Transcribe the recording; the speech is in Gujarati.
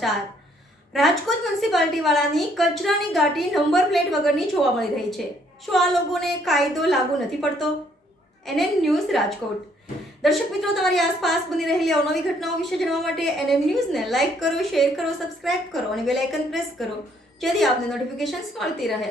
સમાચાર રાજકોટ મ્યુનિસિપાલિટીવાળાની કચરાની ગાડી નંબર પ્લેટ વગરની જોવા મળી રહી છે। શું આ લોકોને કાયદો લાગુ નથી પડતો? NN news Rajkot. દર્શક મિત્રો, તમારી આસપાસ બની રહેલી અવનવી ઘટનાઓ વિશે જાણવા માટે NN ન્યૂઝને લાઇક કરો, શેર કરો, સબસ્ક્રાઇબ કરો અને બેલ આઇકન પ્રેસ કરો, જેથી આપને નોટિફિકેશન્સ મળતી રહે।